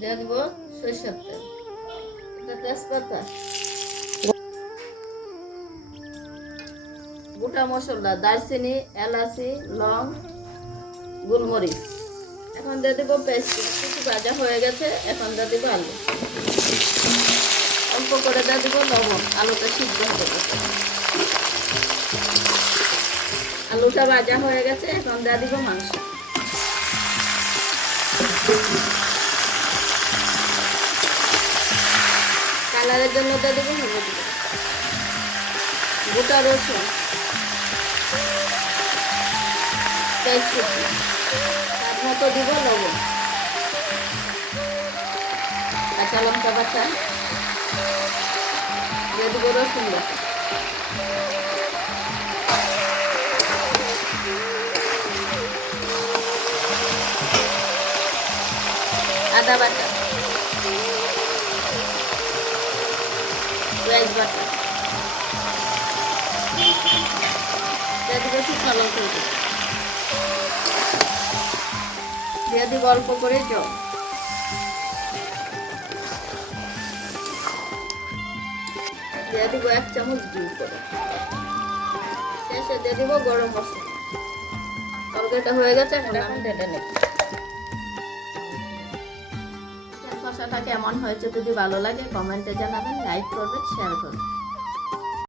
দিয়ে দিব সরিষার তেল, এটা তেজপাতা, গোটা মশলা, দারচিনি, এলাচি, লং, গোলমরিচ। এখন দিয়ে দেবো পেস্ট, কিছু ভাজা হয়ে গেছে। এখন দিয়ে দেবো আলু, অল্প করে দিয়ে দেবো লবণ, আলুটা সিদ্ধ হয়ে গেছে। আলুটা ভাজা হয়ে গেছে। এখন দিয়ে দিব মাংস, কালারের জন্য দিয়ে দেবো হলুদ, গোটা রসুন, তেজপাতা, তার মতো দিব লবণ, কাঁচা লঙ্কা বাটা, দিয়ে দিব রসুন বাটা, আদা বাটা, পেঁয়াজ বাটা, দিয়ে দিব শুকনো লঙ্কা, দিয়ে দিব অল্প করে জল, দিয়ে দিব 1 চামচ ঘি করে, শেষে দিয়ে দিব গরম মশলা। তরকারিটা হয়ে গেছে। এখন ঢেলে নেব। কষাটা কেমন হয়েছে যদি ভালো লাগে কমেন্টে জানাবেন, লাইক করবেন, শেয়ার করবেন।